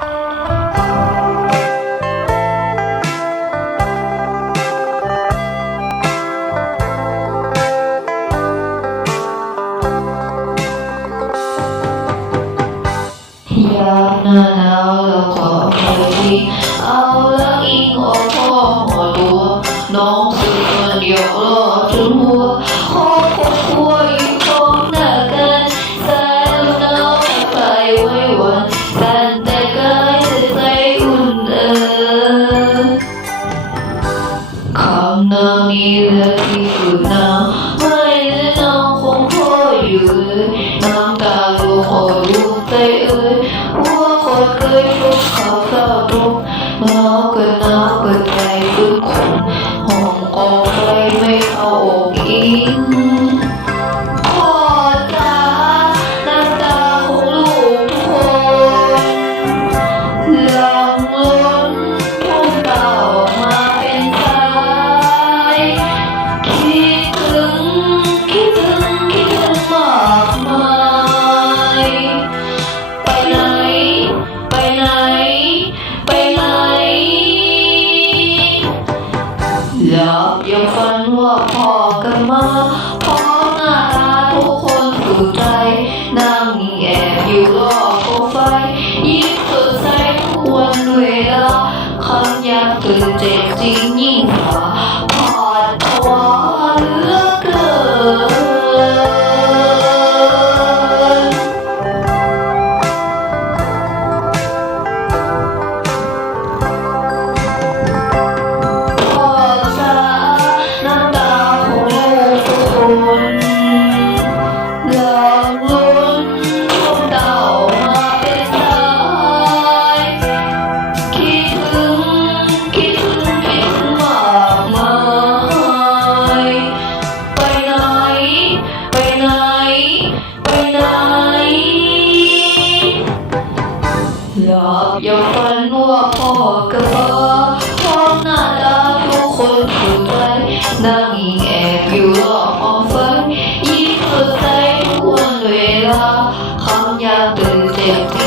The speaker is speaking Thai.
ยามหน้าหนาวแล้วขอเธอที่เอาละ มีเรือที่ฝืนน้ำไม่ได้น้องคงพ่ออยู่น้ำตาลูกคอลูกใจเอ้ยหัวคอยเคยทุกข่าวเศร้าตรงหนาวก็หน มาพร้อมหน้าตาทุกคนสุขใจนั่งแอบอยู่รอบโคมไฟ ยิ้มสดใสทุกวันเวลาคำยากตื่นเจ็บจริงยิ่งกว่าพอดทวา กับฟ้าพร้อหน้าตาผู้คนผู้ใจนั่งแอบอยู่รอบออมฝันยิ้มสดใสทุกวันเวลาคำยามตื่นเจ็บ